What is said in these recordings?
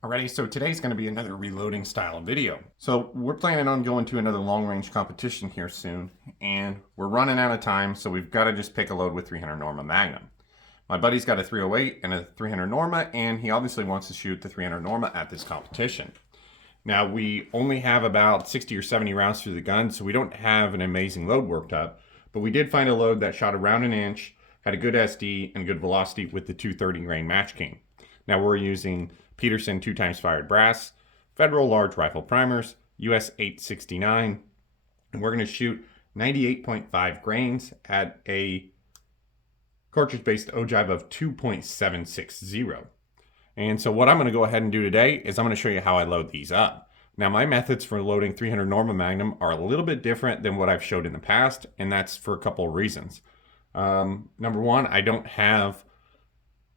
Alrighty, so today's going to be another reloading style video. So we're planning on going to another long range competition here soon, and we're running out of time, so we've got to just pick a load with 300 Norma Magnum. My buddy's got a 308 and a 300 Norma, and he obviously wants to shoot the 300 Norma at this competition. Now we only have about 60 or 70 rounds through the gun, so we don't have an amazing load worked up, but we did find a load that shot around an inch, had a good SD and good velocity with the 230 grain Match King. Now we're using Peterson 2x fired brass, Federal large rifle primers, US 869, and we're going to shoot 98.5 grains at a cartridge-based ogive of 2.760. And so what I'm going to go ahead and do today is I'm going to show you how I load these up. Now my methods for loading 300 Norma Magnum are a little bit different than what I've showed in the past, and that's for a couple of reasons. Number one, I don't have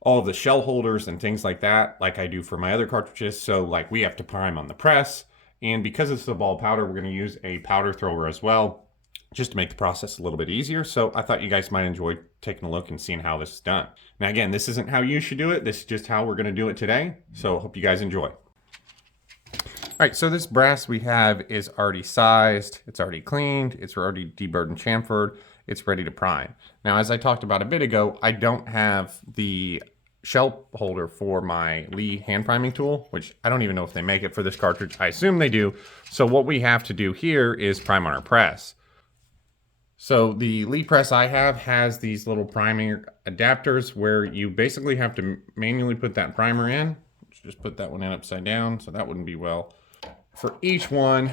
all of the shell holders and things like that like I do for my other cartridges, so like we have to prime on the press, and because it's a ball powder, we're going to use a powder thrower as well just to make the process a little bit easier. So I thought you guys might enjoy taking a look and seeing how this is done. Now again, this isn't how you should do it, this is just how we're going to do it today, so hope you guys enjoy. Alright, so this brass we have is already sized, it's already cleaned, it's already deburred and chamfered, it's ready to prime. Now, as I talked about a bit ago, I don't have the shell holder for my Lee hand priming tool, which I don't even know if they make it for this cartridge. I assume they do. So what we have to do here is prime on our press. So the Lee press I have has these little priming adapters where you basically have to manually put that primer in. Just put that one in upside down, so that wouldn't be well. For each one,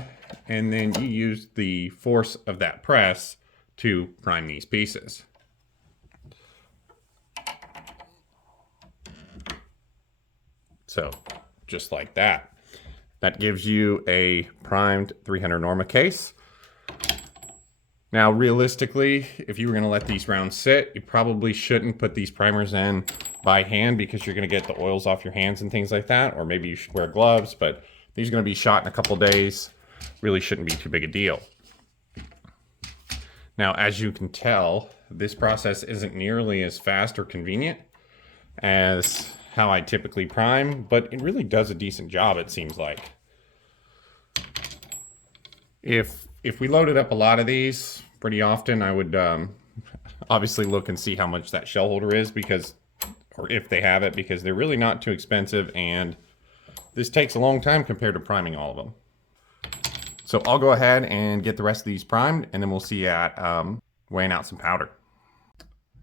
and then you use the force of that press to prime these pieces. So just like that. That gives you a primed 300 Norma case. Now realistically, if you were going to let these rounds sit, you probably shouldn't put these primers in by hand because you're going to get the oils off your hands and things like that, or maybe you should wear gloves, but these are going to be shot in a couple days. Really shouldn't be too big a deal. Now, as you can tell, this process isn't nearly as fast or convenient as how I typically prime, but it really does a decent job, it seems like. If we loaded up a lot of these pretty often, I would obviously look and see how much that shell holder is, because, or if they have it, because they're really not too expensive, and this takes a long time compared to priming all of them. So I'll go ahead and get the rest of these primed, and then we'll see at weighing out some powder.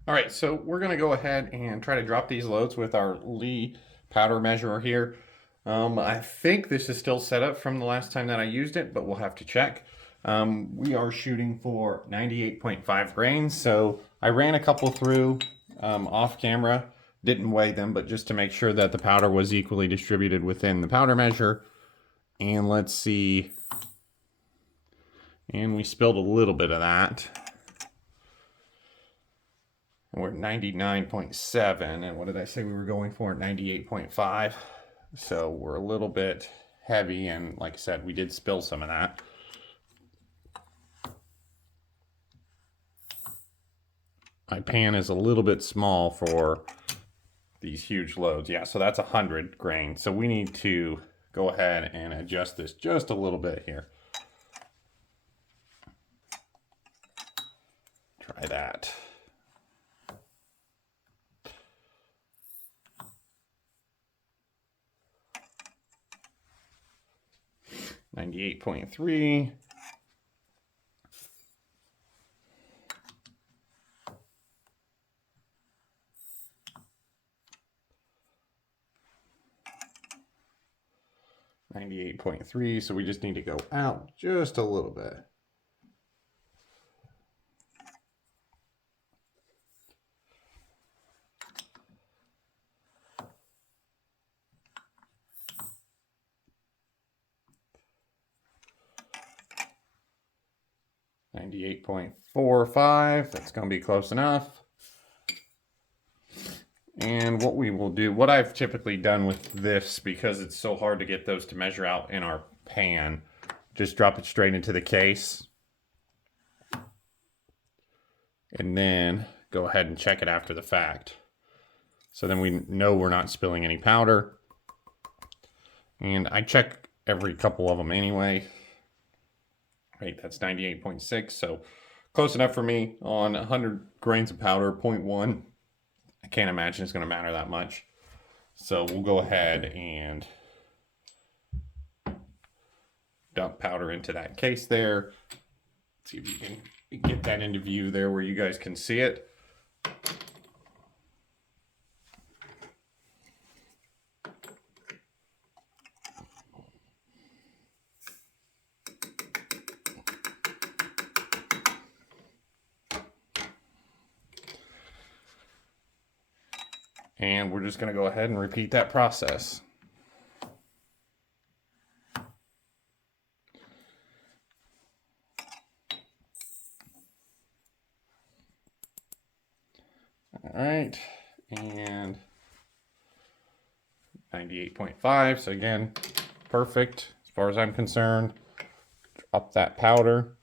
All right, so we're gonna go ahead and try to drop these loads with our Lee powder measurer here. I think this is still set up from the last time that I used it, but we'll have to check. We are shooting for 98.5 grains, so I ran a couple through off camera, didn't weigh them, but just to make sure that the powder was equally distributed within the powder measure. And let's see. And we spilled a little bit of that. And we're at 99.7. And what did I say we were going for? 98.5. So we're a little bit heavy. And like I said, we did spill some of that. My pan is a little bit small for these huge loads. Yeah, so that's 100 grain. So we need to go ahead and adjust this just a little bit here. Try that. $98.3. $98.3, so we just need to go out just a little bit. $98.45, that's going to be close enough. And what we will do, what I've typically done with this, because it's so hard to get those to measure out in our pan, just drop it straight into the case. And then go ahead and check it after the fact. So then we know we're not spilling any powder. And I check every couple of them anyway. Right, that's 98.6, so close enough for me. On 100 grains of powder, 0.1. I can't imagine it's going to matter that much. So we'll go ahead and dump powder into that case there. Let's see if you can get that into view there where you guys can see it. And we're just going to go ahead and repeat that process. All right, and 98.5, so again, perfect as far as I'm concerned. Drop that powder.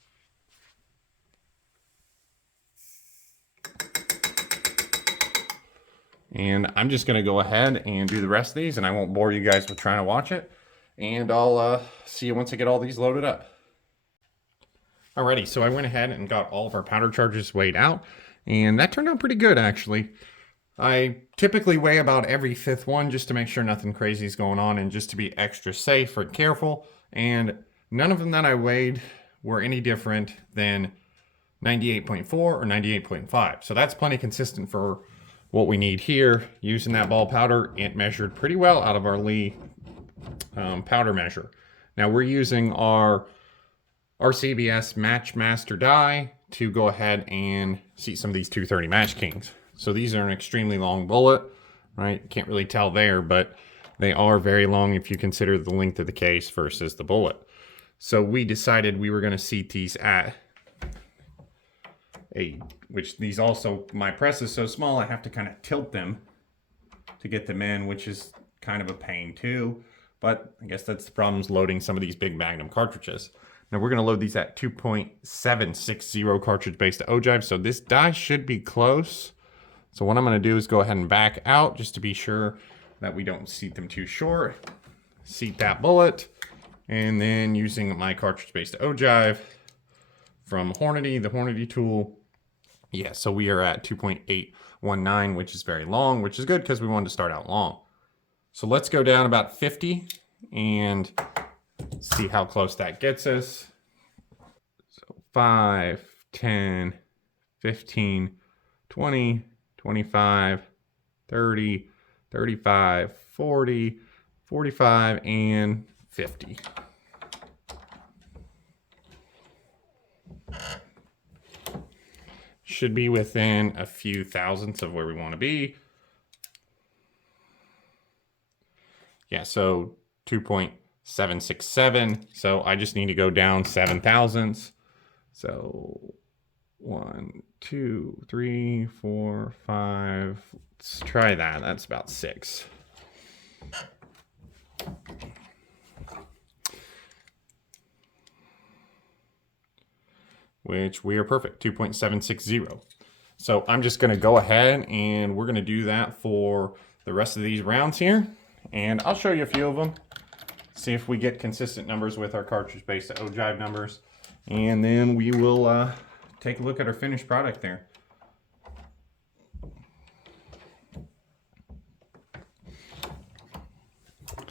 And I'm just going to go ahead and do the rest of these, and I won't bore you guys with trying to watch it. And I'll see you once I get all these loaded up. Alrighty, so I went ahead and got all of our powder charges weighed out, and that turned out pretty good actually. I typically weigh about every fifth one just to make sure nothing crazy is going on and just to be extra safe or careful. And none of them that I weighed were any different than 98.4 or 98.5. So that's plenty consistent for what we need here. Using that ball powder, it measured pretty well out of our Lee powder measure. Now we're using our RCBS Match Master die to go ahead and seat some of these 230 Match Kings. So these are an extremely long bullet, right? Can't really tell there, but they are very long if you consider the length of the case versus the bullet. So we decided we were going to seat these at which these also, my press is so small, I have to kind of tilt them to get them in, which is kind of a pain too. But I guess that's the problem, loading some of these big Magnum cartridges. Now we're going to load these at 2.760 cartridge based ogive. So this die should be close. So what I'm going to do is go ahead and back out just to be sure that we don't seat them too short. Seat that bullet. And then using my cartridge based ogive from Hornady, the Hornady tool. Yeah, so we are at 2.819, which is very long, which is good because we wanted to start out long. So let's go down about 50 and see how close that gets us. So 5, 10, 15, 20, 25, 30, 35, 40, 45, and 50. Should be within a few thousandths of where we want to be. Yeah, so 2.767. So I just need to go down 7 thousandths. So 1, 2, 3, 4, 5. Let's try that. That's about 6. Which we are perfect, 2.760. So I'm just gonna go ahead and we're gonna do that for the rest of these rounds here. And I'll show you a few of them. See if we get consistent numbers with our cartridge-based ogive numbers. And then we will take a look at our finished product there. All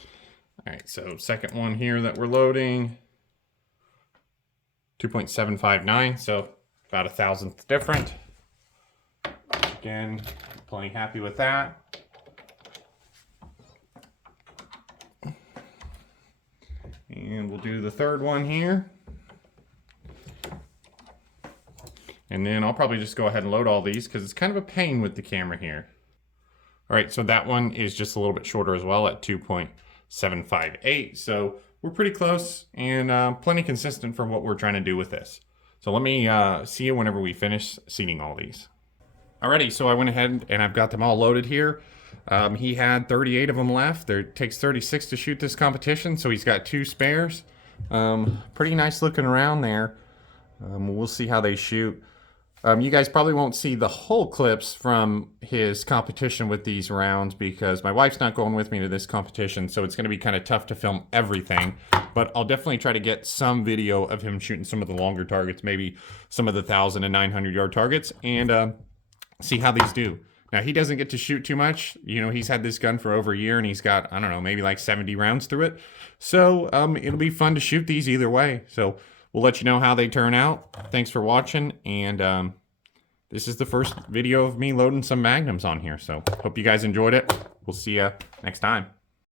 right, so second one here that we're loading. 2.759, so about 1,000th different. Again, plenty happy with that. And we'll do the third one here. And then I'll probably just go ahead and load all these because it's kind of a pain with the camera here. All right, so that one is just a little bit shorter as well at 2.758. So we're pretty close and plenty consistent for what we're trying to do with this. So let me see you whenever we finish seating all these. Alrighty, so I went ahead and I've got them all loaded here. He had 38 of them left. It takes 36 to shoot this competition, so he's got 2 spares. Pretty nice looking around there. We'll see how they shoot. You guys probably won't see the whole clips from his competition with these rounds because my wife's not going with me to this competition, so it's going to be kind of tough to film everything. But I'll definitely try to get some video of him shooting some of the longer targets, maybe some of the 1,000 and 900 yard targets, and see how these do. Now, he doesn't get to shoot too much. You know, he's had this gun for over a year, and he's got, I don't know, maybe like 70 rounds through it. So it'll be fun to shoot these either way. So we'll let you know how they turn out. Thanks for watching, and this is the first video of me loading some Magnums on here. So hope you guys enjoyed it. We'll see you next time.